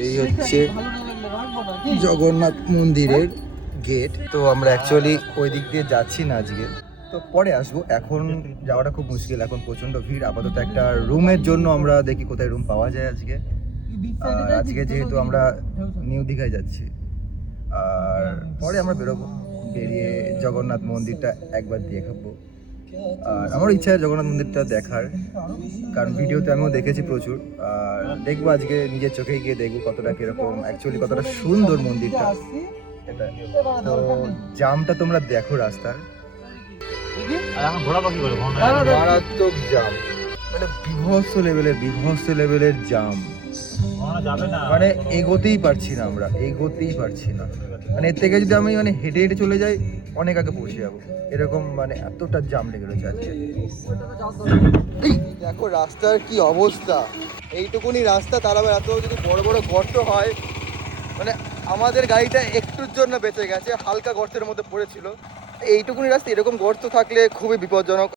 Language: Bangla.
এই হচ্ছে জগন্নাথ মন্দিরের গেট। তো আমরা অ্যাকচুয়ালি ওই দিক দিয়ে যাচ্ছি না আজকে, তো পরে আসবো। এখন যাওয়াটা খুব মুশকিল, এখন প্রচণ্ড ভিড়। আপাতত একটা রুমের জন্য আমরা দেখি কোথায় রুম পাওয়া যায় আজকে। আর আজকে যেহেতু আমরা নিউ দীঘায় যাচ্ছি, আর পরে আমরা বেরোবো, বেরিয়ে জগন্নাথ মন্দিরটা একবার দেখাবো। আর আমার ইচ্ছা জগন্নাথ মন্দিরটা দেখার, কারণ ভিডিওতে আমিও দেখেছি প্রচুর। আর দেখবো আজকে নিজের চোখেই গিয়ে দেখবো কতটা কিরকম অ্যাকচুয়ালি, কতটা সুন্দর মন্দিরটা এটা। তো জামটা তোমরা দেখো রাস্তার, মারাত্মক জাম, মানে বিভৎস লেভেলের জাম। মানে এগোতেই পারছি না, আমরা এগোতেই পারছি না। মানে এর থেকে যদি আমি হেঁটে হেঁটে চলে যাই অনেক আগে পৌঁছে যাবো, এরকম মানে এতটা জাম লেগে রয়েছে আজকে। এই দেখো রাস্তার কি অবস্থা, এইটুকুনি রাস্তা, তার আবার এত যদি বড় বড় গর্ত হয়। মানে আমাদের গাড়িটা একটুর জন্য বেঁচে গেছে, হালকা গর্তের মধ্যে পড়েছিল। এইটুকুনি রাস্তা এরকম গর্ত থাকলে খুবই বিপজ্জনক।